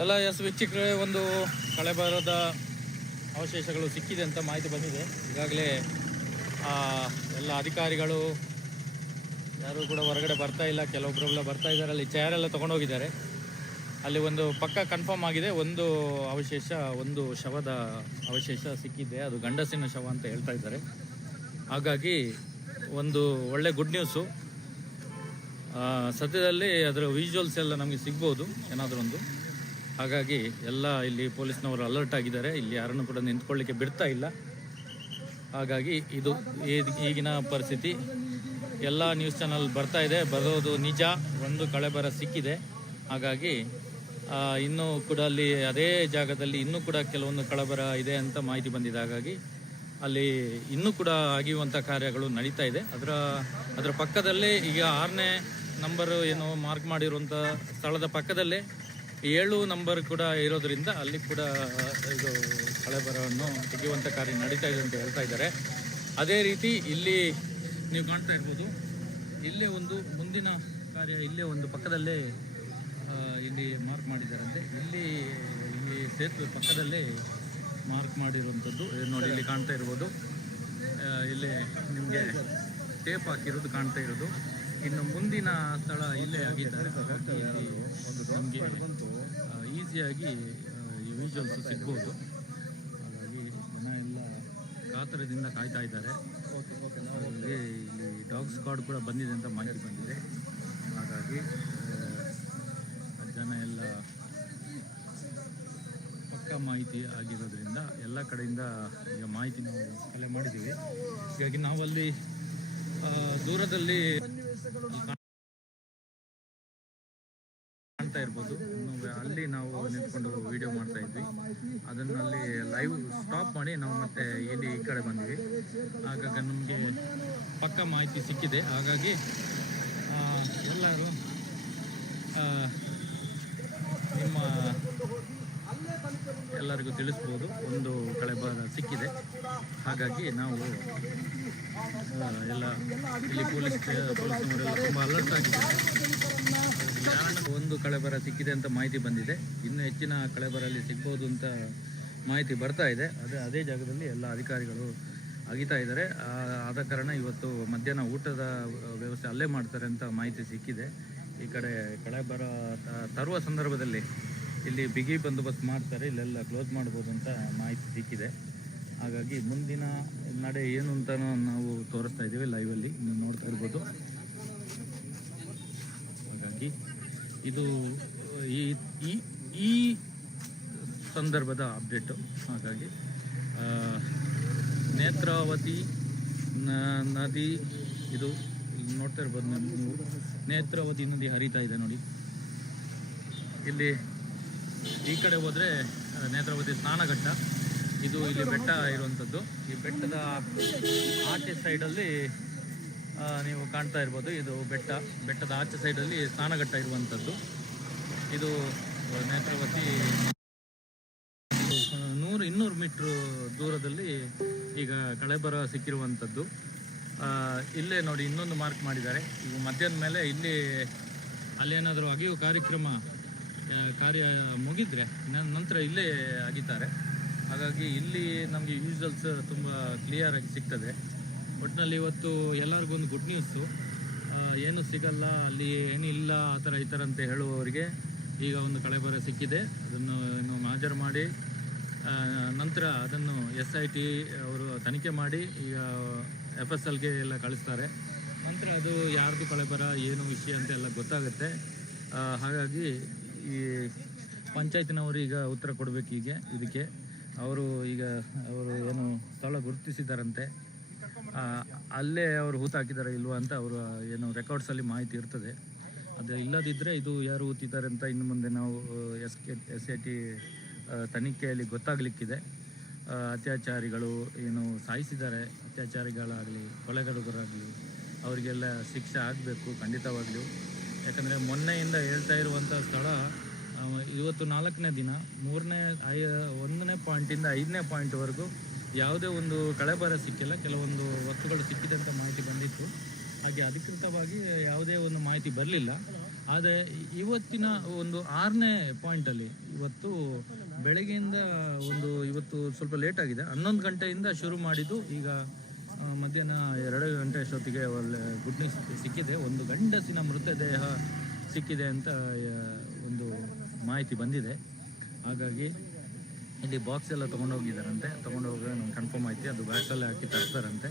ಎಲ್ಲ ಎಸ್ ವೀಕ್ಷಕರೇ, ಒಂದು ಕಳೆಬರದ ಅವಶೇಷಗಳು ಸಿಕ್ಕಿದೆ ಅಂತ ಮಾಹಿತಿ ಬಂದಿದೆ. ಈಗಾಗಲೇ ಎಲ್ಲ ಅಧಿಕಾರಿಗಳು ಯಾರೂ ಕೂಡ ಹೊರಗಡೆ ಬರ್ತಾ ಇಲ್ಲ. ಕೆಲವೊಬ್ಬರೆಲ್ಲ ಬರ್ತಾ ಇದ್ದಾರೆ. ಅಲ್ಲಿ ಚೇರ್ ಎಲ್ಲ ತೊಗೊಂಡೋಗಿದ್ದಾರೆ. ಅಲ್ಲಿ ಒಂದು ಪಕ್ಕ ಕನ್ಫರ್ಮ್ ಆಗಿದೆ. ಒಂದು ಅವಶೇಷ, ಒಂದು ಶವದ ಅವಶೇಷ ಸಿಕ್ಕಿದೆ. ಅದು ಗಂಡಸಿನ ಶವ ಅಂತ ಹೇಳ್ತಾ ಇದ್ದಾರೆ. ಹಾಗಾಗಿ ಒಂದು ಒಳ್ಳೆ ಗುಡ್ ನ್ಯೂಸು ಸದ್ಯದಲ್ಲಿ ಅದರ ವಿಜುವಲ್ಸ್ ಎಲ್ಲ ನಮಗೆ ಸಿಗ್ಬೋದು. ಏನಾದರೂ ಒಂದು. ಹಾಗಾಗಿ ಎಲ್ಲ ಇಲ್ಲಿ ಪೊಲೀಸ್ನವರು ಅಲರ್ಟ್ ಆಗಿದ್ದಾರೆ. ಇಲ್ಲಿ ಯಾರನ್ನು ಕೂಡ ನಿಂತ್ಕೊಳ್ಳಿಕ್ಕೆ ಬಿಡ್ತಾ ಇಲ್ಲ. ಹಾಗಾಗಿ ಇದು ಈಗಿನ ಪರಿಸ್ಥಿತಿ. ಎಲ್ಲ ನ್ಯೂಸ್ ಚಾನಲ್ ಬರ್ತಾ ಇದೆ. ಬರೋದು ನಿಜ. ಒಂದು ಕಳೆಬರ ಸಿಕ್ಕಿದೆ. ಹಾಗಾಗಿ ಇನ್ನೂ ಕೂಡ ಅಲ್ಲಿ ಅದೇ ಜಾಗದಲ್ಲಿ ಇನ್ನೂ ಕೂಡ ಕೆಲವೊಂದು ಕಳಬರ ಇದೆ ಅಂತ ಮಾಹಿತಿ ಬಂದಿದೆ. ಹಾಗಾಗಿ ಅಲ್ಲಿ ಇನ್ನೂ ಕೂಡ ಆಗಿರುವಂಥ ಕಾರ್ಯಗಳು ನಡೀತಾ ಇದೆ. ಅದರ ಅದರ ಪಕ್ಕದಲ್ಲೇ ಈಗ ಆರನೇ ನಂಬರು ಏನು ಮಾರ್ಕ್ ಮಾಡಿರುವಂಥ ಸ್ಥಳದ ಪಕ್ಕದಲ್ಲೇ ಏಳು ನಂಬರ್ ಕೂಡ ಇರೋದ್ರಿಂದ ಅಲ್ಲಿ ಕೂಡ ಇದು ಕಳೆಬರವನ್ನು ತೆಗೆಯುವಂಥ ಕಾರ್ಯ ನಡೀತಾ ಇದೆ ಅಂತ ಹೇಳ್ತಾ ಇದ್ದಾರೆ. ಅದೇ ರೀತಿ ಇಲ್ಲಿ ನೀವು ಕಾಣ್ತಾ ಇರ್ಬೋದು, ಇಲ್ಲೇ ಒಂದು ಮುಂದಿನ ಕಾರ್ಯ ಇಲ್ಲೇ ಒಂದು ಪಕ್ಕದಲ್ಲೇ ಇಲ್ಲಿ ಮಾರ್ಕ್ ಮಾಡಿದ್ದಾರಂತೆ. ಇಲ್ಲಿ ಇಲ್ಲಿ ಸೇತುವೆ ಪಕ್ಕದಲ್ಲೇ ಮಾರ್ಕ್ ಮಾಡಿರುವಂಥದ್ದು. ನೋಡಿ, ಇಲ್ಲಿ ಕಾಣ್ತಾ ಇರ್ಬೋದು. ಇಲ್ಲಿ ನಿಮಗೆ ಟೇಪ್ ಹಾಕಿರೋದು ಕಾಣ್ತಾ ಇರೋದು. ಇನ್ನು ಮುಂದಿನ ಸ್ಥಳ ಇಲ್ಲೇ ಆಗಿದ್ದಾರೆ. ನಮಗೆ ಈಸಿಯಾಗಿ ಈ ವಿಜುವಲ್ಸ್ ಸಿಗ್ಬೋದು. ಹಾಗಾಗಿ ಜನ ಎಲ್ಲ ಕಾತರದಿಂದ ಕಾಯ್ತಾ ಇದ್ದಾರೆ. ಹಾಗೆ ಇಲ್ಲಿ ಡಾಗ್ ಸ್ಕ್ವಾಡ್ ಕೂಡ ಬಂದಿದೆ ಅಂತ ಮಾಹಿತಿ ಬಂದಿದೆ. ಹಾಗಾಗಿ ಜನ ಎಲ್ಲ ಪಕ್ಕ ಮಾಹಿತಿ ಆಗಿರೋದ್ರಿಂದ ಎಲ್ಲ ಕಡೆಯಿಂದ ಈಗ ಮಾಹಿತಿ ನಾವು ಕಲೆ ಮಾಡಿದ್ದೀವಿ. ಹೀಗಾಗಿ ನಾವಲ್ಲಿ ದೂರದಲ್ಲಿ ಕಾಣ್ತಾ ಇರ್ಬೋದು. ಅಲ್ಲಿ ನಾವು ನಿಂತ್ಕೊಂಡು ವಿಡಿಯೋ ಮಾಡ್ತಾ ಇದ್ವಿ. ಅದನ್ನಲ್ಲಿ ಲೈವ್ ಸ್ಟಾಪ್ ಮಾಡಿ ನಾವು ಮತ್ತೆ ಇಲ್ಲಿ ಈ ಕಡೆ ಬಂದ್ವಿ. ಹಾಗಾಗಿ ನಮಗೆ ಪಕ್ಕ ಮಾಹಿತಿ ಸಿಕ್ಕಿದೆ. ಹಾಗಾಗಿ ಎಲ್ಲರೂ ನಿಮ್ಮ ಎಲ್ಲರಿಗೂ ತಿಳಿಸ್ಬೋದು. ಒಂದು ಕಳೆಬರ ಸಿಕ್ಕಿದೆ. ಹಾಗಾಗಿ ನಾವು ಎಲ್ಲ ಇಲ್ಲಿ ಪೊಲೀಸ್ ಪೊಲೀಸ್ನವರೆಲ್ಲ ತುಂಬ ಅಲರ್ಟ್ ಆಗಿದ್ದಾರೆ ಒಂದು ಕಳೆಬರ ಸಿಕ್ಕಿದೆ ಅಂತ ಮಾಹಿತಿ ಬಂದಿದೆ. ಇನ್ನು ಹೆಚ್ಚಿನ ಕಳೆಬರಲ್ಲಿ ಸಿಗ್ಬೋದು ಅಂತ ಮಾಹಿತಿ ಬರ್ತಾ ಇದೆ. ಅದೇ ಅದೇ ಜಾಗದಲ್ಲಿ ಎಲ್ಲ ಅಧಿಕಾರಿಗಳು ಅಗಿತಾ ಇದ್ದಾರೆ. ಆದ ಕಾರಣ ಇವತ್ತು ಮಧ್ಯಾಹ್ನ ಊಟದ ವ್ಯವಸ್ಥೆ ಅಲ್ಲೇ ಮಾಡ್ತಾರೆ ಅಂತ ಮಾಹಿತಿ ಸಿಕ್ಕಿದೆ. ಈ ಕಡೆ ಕಳೆಬರ ತರುವ ಸಂದರ್ಭದಲ್ಲಿ ಇಲ್ಲಿ ಬಿಗಿ ಬಂದೋಬಸ್ತ್ ಮಾಡ್ತಾರೆ, ಇಲ್ಲೆಲ್ಲ ಕ್ಲೋಸ್ ಮಾಡ್ಬೋದು ಅಂತ ಮಾಹಿತಿ ಸಿಕ್ಕಿದೆ. ಹಾಗಾಗಿ ಮುಂದಿನ ನಡೆ ಏನು ಅಂತ ನಾವು ತೋರಿಸ್ತಾ ಇದ್ದೀವಿ ಲೈವಲ್ಲಿ ನೀವು ನೋಡ್ತಾ ಇರ್ಬೋದು. ಹಾಗಾಗಿ ಇದು, ಈ ಈ ಸಂದರ್ಭದ ಅಪ್ಡೇಟು ಹಾಗಾಗಿ ನೇತ್ರಾವತಿ ನದಿ, ಇದು ನೋಡ್ತಾ ಇರ್ಬೋದು ನಾನು ನೇತ್ರಾವತಿ ನದಿ ಹರಿತಾ ಇದೆ ನೋಡಿ. ಇಲ್ಲಿ ಈ ಕಡೆ ಹೋದರೆ ನೇತ್ರಾವತಿ ಸ್ನಾನಘಟ್ಟ ಇದು ಇಲ್ಲಿ ಬೆಟ್ಟ ಇರುವಂಥದ್ದು ಈ ಬೆಟ್ಟದ ಆಚೆ ಸೈಡಲ್ಲಿ ನೀವು ಕಾಣ್ತಾ ಇರ್ಬೋದು, ಇದು ಬೆಟ್ಟ. ಬೆಟ್ಟದ ಆಚೆ ಸೈಡಲ್ಲಿ ಸ್ನಾನಘಟ್ಟ ಇರುವಂಥದ್ದು ಇದು ನೇತ್ರಾವತಿ ನೂರು, ಇನ್ನೂರು ಮೀಟ್ರ್ ದೂರದಲ್ಲಿ ಈಗ ಕಳೆಬರ ಸಿಕ್ಕಿರುವಂಥದ್ದು ಇಲ್ಲೇ ನೋಡಿ ಇನ್ನೊಂದು ಮಾರ್ಕ್ ಮಾಡಿದ್ದಾರೆ. ಈಗ ಮಧ್ಯಾಹ್ನ ಮೇಲೆ ಇಲ್ಲಿ ಅಲ್ಲೇನಾದರೂ ಅಗೆಯುವ ಕಾರ್ಯಕ್ರಮ ಕಾರ್ಯ ಮುಗಿದರೆ ನಂತರ ಇಲ್ಲೇ ಅಗಿತಾರೆ. ಹಾಗಾಗಿ ಇಲ್ಲಿ ನಮಗೆ ಯೂಸಲ್ಸ್ ತುಂಬ ಕ್ಲಿಯರ್ ಆಗಿ ಸಿಗ್ತದೆ. ಒಟ್ಟಿನಲ್ಲಿ ಇವತ್ತು ಎಲ್ಲರಿಗೂ ಒಂದು ಗುಡ್ ನ್ಯೂಸು ಏನು ಸಿಗಲ್ಲ, ಅಲ್ಲಿ ಏನಿಲ್ಲ ಆ ಥರ ಈ ಥರ ಅಂತ ಹೇಳುವವರಿಗೆ ಈಗ ಒಂದು ಕಳೆಬರ ಸಿಕ್ಕಿದೆ. ಅದನ್ನು ಇನ್ನು ಹಾಜರು ಮಾಡಿ ನಂತರ ಅದನ್ನು ಎಸ್ ಐ ಟಿ ಅವರು ತನಿಖೆ ಮಾಡಿ ಈಗ ಎಫ್ ಎಸ್ ಎಲ್ಗೆ ಎಲ್ಲ ಕಳಿಸ್ತಾರೆ. ನಂತರ ಅದು ಯಾರ್ದು ಕಳೆಬರ, ಏನು ವಿಷಯ ಅಂತ ಎಲ್ಲ ಗೊತ್ತಾಗುತ್ತೆ. ಹಾಗಾಗಿ ಈ ಪಂಚಾಯತ್ನವರು ಈಗ ಉತ್ತರ ಕೊಡಬೇಕು ಈಗ ಇದಕ್ಕೆ. ಅವರು ಈಗ ಅವರು ಏನು ಸ್ಥಳ ಗುರುತಿಸಿದ್ದಾರಂತೆ. ಅಲ್ಲೇ ಅವರು ಹೂತಾಕಿದ್ದಾರೆ ಇಲ್ವಾ ಅಂತ ಅವರು ಏನು ರೆಕಾರ್ಡ್ಸಲ್ಲಿ ಮಾಹಿತಿ ಇರ್ತದೆ. ಅದು ಇಲ್ಲದಿದ್ದರೆ ಇದು ಯಾರು ಹೂತಿದ್ದಾರೆ ಅಂತ ಇನ್ನು ಮುಂದೆ ನಾವು S K S A T ತನಿಖೆಯಲ್ಲಿ ಗೊತ್ತಾಗಲಿಕ್ಕಿದೆ. ಅತ್ಯಾಚಾರಿಗಳು ಏನು ಸಾಯಿಸಿದ್ದಾರೆ. ಅತ್ಯಾಚಾರಿಗಳಾಗಲಿ ಕೊಲೆಗಡುಗರಾಗಲಿ ಅವರಿಗೆಲ್ಲ ಶಿಕ್ಷೆ ಆಗಬೇಕು ಖಂಡಿತವಾಗ್ಲೂ. ಯಾಕಂದರೆ ಮೊನ್ನೆಯಿಂದ ಹೇಳ್ತಾ ಇರುವಂಥ ಸ್ಥಳ ಇವತ್ತು ನಾಲ್ಕನೇ ದಿನ, ಮೂರನೇ, ಐ, ಒಂದನೇ ಪಾಯಿಂಟಿಂದ ಐದನೇ ಪಾಯಿಂಟ್ವರೆಗೂ ಯಾವುದೇ ಒಂದು ಕಳೆಬರ ಸಿಕ್ಕಿಲ್ಲ. ಕೆಲವೊಂದು ವಸ್ತುಗಳು ಸಿಕ್ಕಿದೆ ಅಂತ ಮಾಹಿತಿ ಬಂದಿತ್ತು. ಹಾಗೆ ಅಧಿಕೃತವಾಗಿ ಯಾವುದೇ ಒಂದು ಮಾಹಿತಿ ಬರಲಿಲ್ಲ. ಆದರೆ ಇವತ್ತಿನ ಒಂದು ಆರನೇ ಪಾಯಿಂಟಲ್ಲಿ ಇವತ್ತು ಬೆಳಗ್ಗೆಯಿಂದ ಒಂದು, ಇವತ್ತು ಸ್ವಲ್ಪ ಲೇಟ್ ಆಗಿದೆ. ಹನ್ನೊಂದು ಗಂಟೆಯಿಂದ ಶುರು ಮಾಡಿದ್ದು ಈಗ ಮಧ್ಯಾಹ್ನ ಎರಡು ಗಂಟೆ ಅಷ್ಟೊತ್ತಿಗೆ ಒಳ್ಳೆ ಗುಡ್ ನ್ಯೂಸ್ ಸಿಕ್ಕಿದೆ. ಒಂದು ಗಂಡಸಿನ ಮೃತದೇಹ ಸಿಕ್ಕಿದೆ ಅಂತ ಒಂದು ಮಾಹಿತಿ ಬಂದಿದೆ. ಹಾಗಾಗಿ ಇಲ್ಲಿ ಬಾಕ್ಸ್ ಎಲ್ಲ ತೊಗೊಂಡೋಗಿದ್ದಾರಂತೆ ತೊಗೊಂಡೋಗಿ ನಮ್ಗೆ ಕನ್ಫರ್ಮ್ ಆಯ್ತು. ಅದು ಬಾಕ್ಸಲ್ಲೇ ಹಾಕಿ ತರ್ತಾರಂತೆ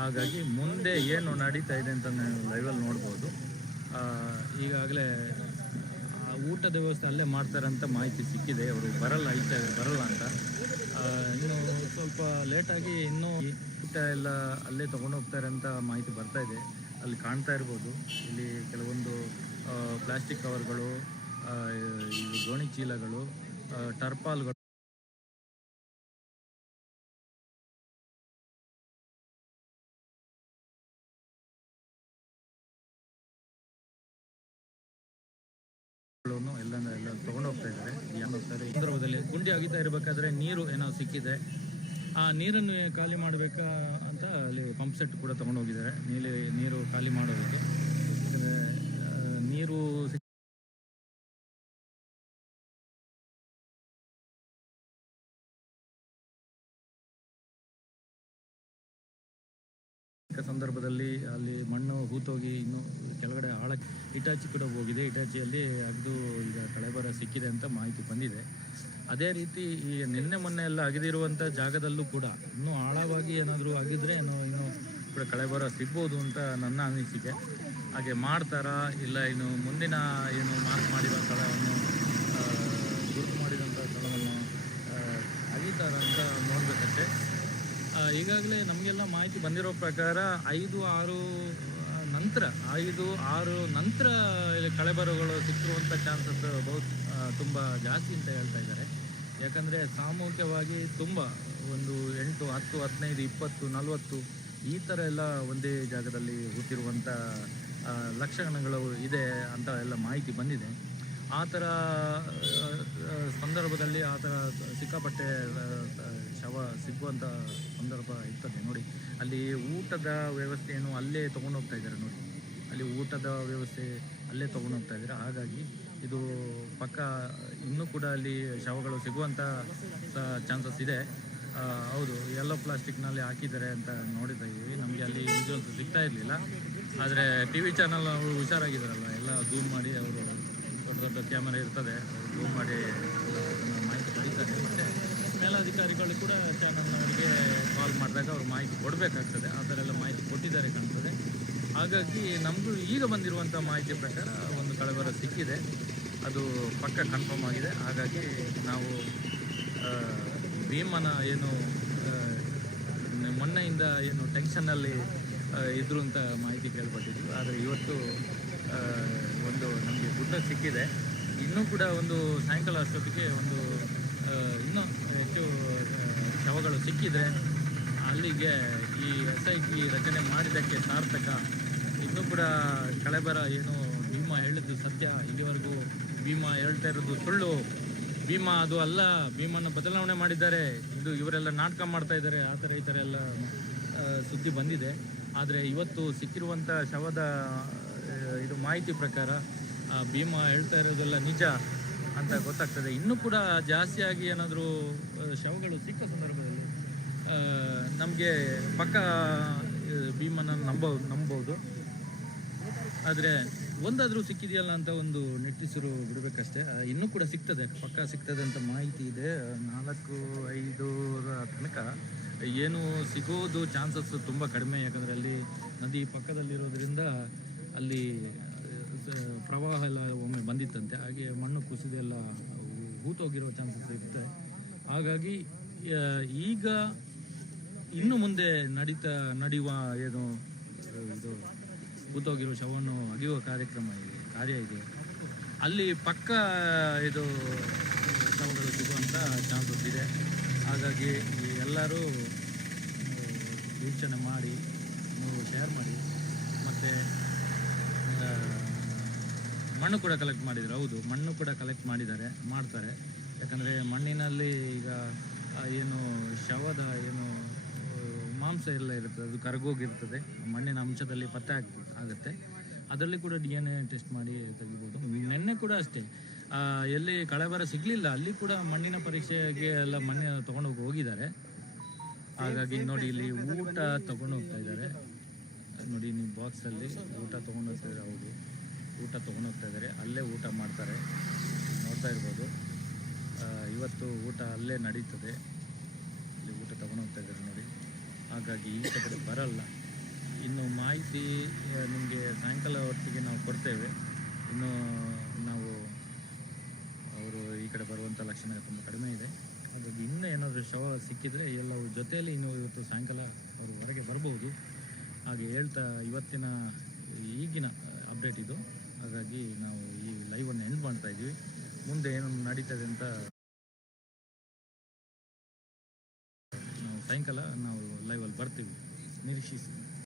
ಹಾಗಾಗಿ ಮುಂದೆ ಏನು ನಡೀತಾ ಇದೆ ಅಂತ ನಾವು ಲೈವಲ್ಲಿ ನೋಡ್ಬೋದು. ಈಗಾಗಲೇ ಊಟದ ವ್ಯವಸ್ಥೆ ಅಲ್ಲೇ ಮಾಡ್ತಾರಂತ ಮಾಹಿತಿ ಸಿಕ್ಕಿದೆ. ಅವರು ಬರಲ್ಲ ಈಚೆ ಬರಲ್ಲ ಅಂತ. ಇನ್ನು ಸ್ವಲ್ಪ ಲೇಟಾಗಿ ಇನ್ನೂ ಊಟ ಎಲ್ಲ ಅಲ್ಲೇ ಹೋಗ್ತಾರೆ ಅಂತ ಮಾಹಿತಿ ಬರ್ತಾ ಇದೆ. ಅಲ್ಲಿ ಕಾಣ್ತಾ ಇರ್ಬೋದು. ಇಲ್ಲಿ ಕೆಲವೊಂದು ಪ್ಲಾಸ್ಟಿಕ್ ಕವರ್ಗಳು ಗೋಣಿ ಚೀಲಗಳು ಟರ್ಪಾಲ್ಗಳು ಅಗಿತಾ ಇರಬೇಕಾದ್ರೆ ನೀರು ಏನೋ ಸಿಕ್ಕಿದೆ. ಆ ನೀರನ್ನು ಖಾಲಿ ಮಾಡಬೇಕಾ ಅಂತ ಅಲ್ಲಿ ಪಂಪ್ ಸೆಟ್ ಕೂಡ ತೊಗೊಂಡೋಗಿದ್ದಾರೆ. ನೀಲಿ ನೀರು ಖಾಲಿ ಮಾಡೋದಕ್ಕೆ. ನೀರು ಸಂದರ್ಭದಲ್ಲಿ ಅಲ್ಲಿ ಮಣ್ಣು ಹೂತೋಗಿ ಇನ್ನು ಕೆಳಗಡೆ ಆಳ ಇಟಾಚಿ ಕೂಡ ಹೋಗಿದೆ. ಇಟಾಚಿಯಲ್ಲಿ ಅಗ್ದು ಈಗ ಕಳೆಬರ ಸಿಕ್ಕಿದೆ ಅಂತ ಮಾಹಿತಿ ಬಂದಿದೆ. ಅದೇ ರೀತಿ ಈ ನಿನ್ನೆ ಮೊನ್ನೆ ಎಲ್ಲ ಅಗೆದಿರುವಂಥ ಜಾಗದಲ್ಲೂ ಕೂಡ ಇನ್ನೂ ಆಳವಾಗಿ ಏನಾದರೂ ಆಗಿದ್ರೆ ಏನೋ ಇನ್ನೂ ಕೂಡ ಕಳೆಬರ ಸಿಗ್ಬೋದು ಅಂತ ನನ್ನ ಅನಿಸಿಕೆ. ಹಾಗೆ ಮಾಡ್ತಾರಾ ಇಲ್ಲ ಇನ್ನು ಮುಂದಿನ ಏನು ಮಾರ್ಕ್ ಮಾಡಿರೋ ಸ್ಥಳವನ್ನು ಗುರುತು ಮಾಡಿದಂಥ ಸ್ಥಳವನ್ನು ಅಗಿತಾರ ಅಂತ ನೋಡಬೇಕಷ್ಟೇ. ಈಗಾಗಲೇ ನಮಗೆಲ್ಲ ಮಾಹಿತಿ ಬಂದಿರೋ ಪ್ರಕಾರ ಐದು ಆರು ನಂತರ ಐದು ಆರು ನಂತರ ಕಳೆಬರಗಳು ಸಿಕ್ಕಿರುವಂಥ ಚಾನ್ಸಸ್ ಬಹುತ್ ಆ, ತುಂಬ ಜಾಸ್ತಿ ಅಂತ ಹೇಳ್ತಾ ಇದ್ದಾರೆ. ಯಾಕಂದರೆ ಸಾಮೂಹಿಕವಾಗಿ ತುಂಬ ಒಂದು ಎಂಟು, ಹತ್ತು, ಹದಿನೈದು, ಇಪ್ಪತ್ತು, ನಲವತ್ತು ಈ ಥರ ಎಲ್ಲ ಒಂದೇ ಜಾಗದಲ್ಲಿ ಹುಟ್ಟಿರುವಂಥ ಲಕ್ಷಣಗಳು ಇದೆ ಅಂತ ಎಲ್ಲ ಮಾಹಿತಿ ಬಂದಿದೆ. ಆ ಥರ ಸಂದರ್ಭದಲ್ಲಿ ಆ ಥರ ಸಿಕ್ಕಾಪಟ್ಟೆ ಶವ ಸಿಗುವಂಥ ಸಂದರ್ಭ ಇರ್ತದೆ ನೋಡಿ. ಅಲ್ಲಿ ಊಟದ ವ್ಯವಸ್ಥೆಯನ್ನು ಅಲ್ಲೇ ತೊಗೊಂಡೋಗ್ತಾ ಇದ್ದಾರೆ ನೋಡಿ. ಅಲ್ಲಿ ಊಟದ ವ್ಯವಸ್ಥೆ ಅಲ್ಲೇ ತೊಗೊಂಡೋಗ್ತಾ ಇದ್ದಾರೆ. ಹಾಗಾಗಿ ಇದು ಪಕ್ಕ ಇನ್ನೂ ಕೂಡ ಅಲ್ಲಿ ಶವಗಳು ಸಿಗುವಂಥ ಚಾನ್ಸಸ್ ಇದೆ. ಹೌದು ಎಲ್ಲೋ ಪ್ಲಾಸ್ಟಿಕ್ನಲ್ಲಿ ಹಾಕಿದ್ದಾರೆ ಅಂತ ನೋಡಿದ ಇದ್ದೀವಿ ನಮಗೆ ಅಲ್ಲಿ ವಿಜುವಲ್ಸ್ ಸಿಗ್ತಾ ಇರಲಿಲ್ಲ. ಆದರೆ ಟಿ ವಿ ಚಾನಲ್ ಅವರು ಹುಷಾರಾಗಿದ್ದಾರಲ್ಲ ಎಲ್ಲ ಝೂಮ್ ಮಾಡಿ ಅವರು ದೊಡ್ಡ ದೊಡ್ಡ ಕ್ಯಾಮರಾ ಇರ್ತದೆ. ಝೂಮ್ ಮಾಡಿ ಅದನ್ನ ಮಾಹಿತಿ ಪಡಿತಾರೆ. ಮತ್ತು ಮೇಲಾಧಿಕಾರಿಗಳು ಕೂಡ ಚಾನಲ್ನವರಿಗೆ ಕಾಲ್ ಮಾಡಿದಾಗ ಅವರು ಮಾಹಿತಿ ಕೊಡಬೇಕಾಗ್ತದೆ. ಆ ಥರ ಎಲ್ಲ ಮಾಹಿತಿ ಕೊಟ್ಟಿದ್ದಾರೆ ಕಾಣ್ತದೆ. ಹಾಗಾಗಿ ನಮಗೂ ಈಗ ಬಂದಿರುವಂಥ ಮಾಹಿತಿ ಪ್ರಕಾರ ಒಂದು ಕಳವರ ಸಿಕ್ಕಿದೆ. ಅದು ಪಕ್ಕ ಕನ್ಫರ್ಮ್ ಆಗಿದೆ. ಹಾಗಾಗಿ ನಾವು ಭೀಮನ ಏನು ಮೊನ್ನೆಯಿಂದ ಏನು ಟೆನ್ಷನ್ನಲ್ಲಿ ಇದ್ರು ಅಂತ ಮಾಹಿತಿ ಕೇಳ್ಪಟ್ಟಿದ್ವಿ. ಆದರೆ ಇವತ್ತು ಒಂದು ನಮಗೆ ಗುಡ್ಡ ಸಿಕ್ಕಿದೆ. ಇನ್ನೂ ಕೂಡ ಒಂದು ಸಾಯಂಕಾಲ ಅಷ್ಟೊತ್ತಿಗೆ ಒಂದು ಇನ್ನೂ ಹೆಚ್ಚು ಶವಗಳು ಸಿಕ್ಕಿದರೆ ಅಲ್ಲಿಗೆ ಈ ಎಸ್ ಐ ಟಿ ರಚನೆ ಮಾಡಿದ್ದಕ್ಕೆ ಸಾರ್ಥಕ. ಇನ್ನೂ ಕೂಡ ಕಳೆಬರ ಏನು ಭೀಮಾ ಹೇಳಿದ್ದು ಸತ್ಯ ಇಲ್ಲಿವರೆಗೂ ಭೀಮಾ ಹೇಳ್ತಾ ಇರೋದು ಸುಳ್ಳು. ಭೀಮಾ ಅದು ಅಲ್ಲ, ಭೀಮನ ಬದಲಾವಣೆ ಮಾಡಿದ್ದಾರೆ. ಇದು ಇವರೆಲ್ಲ ನಾಟಕ ಮಾಡ್ತಾ ಇದ್ದಾರೆ, ಆ ಥರ ಈ ಥರ ಎಲ್ಲ ಸುದ್ದಿ ಬಂದಿದೆ. ಆದರೆ ಇವತ್ತು ಸಿಕ್ಕಿರುವಂಥ ಶವದ ಇದು ಮಾಹಿತಿ ಪ್ರಕಾರ, ಆ, ಭೀಮಾ ಹೇಳ್ತಾ ಇರೋದೆಲ್ಲ ನಿಜ ಅಂತ ಗೊತ್ತಾಗ್ತದೆ. ಇನ್ನೂ ಕೂಡ ಜಾಸ್ತಿಯಾಗಿ ಏನಾದರೂ ಶವಗಳು ಸಿಕ್ಕ ಸಂದರ್ಭದಲ್ಲಿ ನಮಗೆ ಪಕ್ಕ ಭೀಮನ ನಂಬ ನಂಬೋದು ಆದರೆ ಒಂದಾದರೂ ಸಿಕ್ಕಿದೆಯಲ್ಲ ಅಂತ ಒಂದು ನಿಟ್ಟಿಸಿರು ಬಿಡಬೇಕಷ್ಟೇ. ಇನ್ನೂ ಕೂಡ ಸಿಗ್ತದೆ, ಪಕ್ಕ ಸಿಗ್ತದೆ ಅಂತ ಮಾಹಿತಿ ಇದೆ. ನಾಲ್ಕು ಐದರ ತನಕ ಏನು ಸಿಗೋದು ಚಾನ್ಸಸ್ ತುಂಬ ಕಡಿಮೆ. ಯಾಕಂದರೆ ಅಲ್ಲಿ ನದಿ ಪಕ್ಕದಲ್ಲಿರೋದ್ರಿಂದ ಅಲ್ಲಿ ಪ್ರವಾಹ ಎಲ್ಲ ಒಮ್ಮೆ ಬಂದಿತ್ತಂತೆ. ಹಾಗೆ ಮಣ್ಣು ಕುಸಿದೆಲ್ಲ ಹೂತೋಗಿರೋ ಚಾನ್ಸಸ್ ಇರುತ್ತೆ. ಹಾಗಾಗಿ ಈಗ ಇನ್ನು ಮುಂದೆ ನಡೀತಾ, ನಡೆಯುವ ಏನು, ಇದು ಕೂತೋಗಿರೋ ಶವವನ್ನು ಅಗೆಯುವ ಕಾರ್ಯಕ್ರಮ ಇದೆ, ಕಾರ್ಯ ಇದೆ. ಅಲ್ಲಿ ಪಕ್ಕ ಇದು ಶವಗಳು ಸಿಗುವಂಥ ಚಾನ್ಸಸ್ ಇದೆ. ಹಾಗಾಗಿ ಎಲ್ಲರೂ ವೀಕ್ಷಣೆ ಮಾಡಿ ಶೇರ್ ಮಾಡಿ. ಮತ್ತು ಮಣ್ಣು ಕೂಡ ಕಲೆಕ್ಟ್ ಮಾಡಿದ್ದಾರೆ ಹೌದು. ಮಣ್ಣು ಕೂಡ ಕಲೆಕ್ಟ್ ಮಾಡಿದ್ದಾರೆ, ಮಾಡ್ತಾರೆ. ಯಾಕಂದರೆ ಮಣ್ಣಿನಲ್ಲಿ ಈಗ ಏನು ಶವದ ಏನು ಮಾಂಸ ಎಲ್ಲ ಇರುತ್ತೆ ಅದು ಕರಗೋಗಿರ್ತದೆ. ಮಣ್ಣಿನ ಅಂಶದಲ್ಲಿ ಪತ್ತೆ ಆಗ್ತದೆ ಆಗುತ್ತೆ. ಅದರಲ್ಲಿ ಕೂಡ ಡಿ ಎನ್ ಎ ಟೆಸ್ಟ್ ಮಾಡಿ ತೆಗಿಬೋದು. ನಿನ್ನೆ ಕೂಡ ಅಷ್ಟೇ. ಎಲ್ಲಿ ಕಳೆಬರ ಸಿಗಲಿಲ್ಲ, ಅಲ್ಲಿ ಕೂಡ ಮಣ್ಣಿನ ಪರೀಕ್ಷೆಗೆ ಎಲ್ಲ ಮಣ್ಣು ತೊಗೊಂಡೋಗಿ ಹೋಗಿದ್ದಾರೆ. ಹಾಗಾಗಿ ನೋಡಿ ಇಲ್ಲಿ ಊಟ ತಗೊಂಡು ಹೋಗ್ತಾ ಇದ್ದಾರೆ. ನೋಡಿ ನೀವು ಬಾಕ್ಸಲ್ಲಿ ಊಟ ತೊಗೊಂಡು ಹೋಗ್ತಾ ಇದ್ದಾರೆ ಹೌದು ಊಟ ತೊಗೊಂಡು ಹೋಗ್ತಾ ಇದ್ದಾರೆ. ಅಲ್ಲೇ ಊಟ ಮಾಡ್ತಾರೆ. ನೋಡ್ತಾ ಇರ್ಬೋದು. ಇವತ್ತು ಊಟ ಅಲ್ಲೇ ನಡೀತದೆ. ಇಲ್ಲಿ ಊಟ ತಗೊಂಡು ಹೋಗ್ತಾ ಇದ್ದಾರೆ ನೋಡಿ. ಹಾಗಾಗಿ ಈ ಕಡೆ ಬರಲ್ಲ. ಇನ್ನು ಮಾಹಿತಿ ನಿಮಗೆ ಸಾಯಂಕಾಲ ಹೊತ್ತಿಗೆ ನಾವು ಕೊಡ್ತೇವೆ. ಇನ್ನು ನಾವು ಅವರು ಈ ಕಡೆ ಬರುವಂಥ ಲಕ್ಷಣ ತುಂಬ ಕಡಿಮೆ ಇದೆ. ಹಾಗಾಗಿ ಇನ್ನೂ ಏನಾದರೂ ಶವ ಸಿಕ್ಕಿದರೆ ಎಲ್ಲವೂ ಜೊತೆಯಲ್ಲಿ ಇನ್ನು ಇವತ್ತು ಸಾಯಂಕಾಲ ಅವರು ಹೊರಗೆ ಬರ್ಬೋದು. ಹಾಗೆ ಹೇಳ್ತಾ ಇವತ್ತಿನ ಈಗಿನ ಅಪ್ಡೇಟ್ ಇದು. ಹಾಗಾಗಿ ನಾವು ಈ ಲೈವನ್ನು ಎಂಡ್ ಮಾಡ್ತಾ ಇದ್ದೀವಿ. ಮುಂದೆ ಏನು ನಡೀತದೆ ಅಂತ ನಾವು ಸಾಯಂಕಾಲ ನಾವು бортовых. Нарисисты.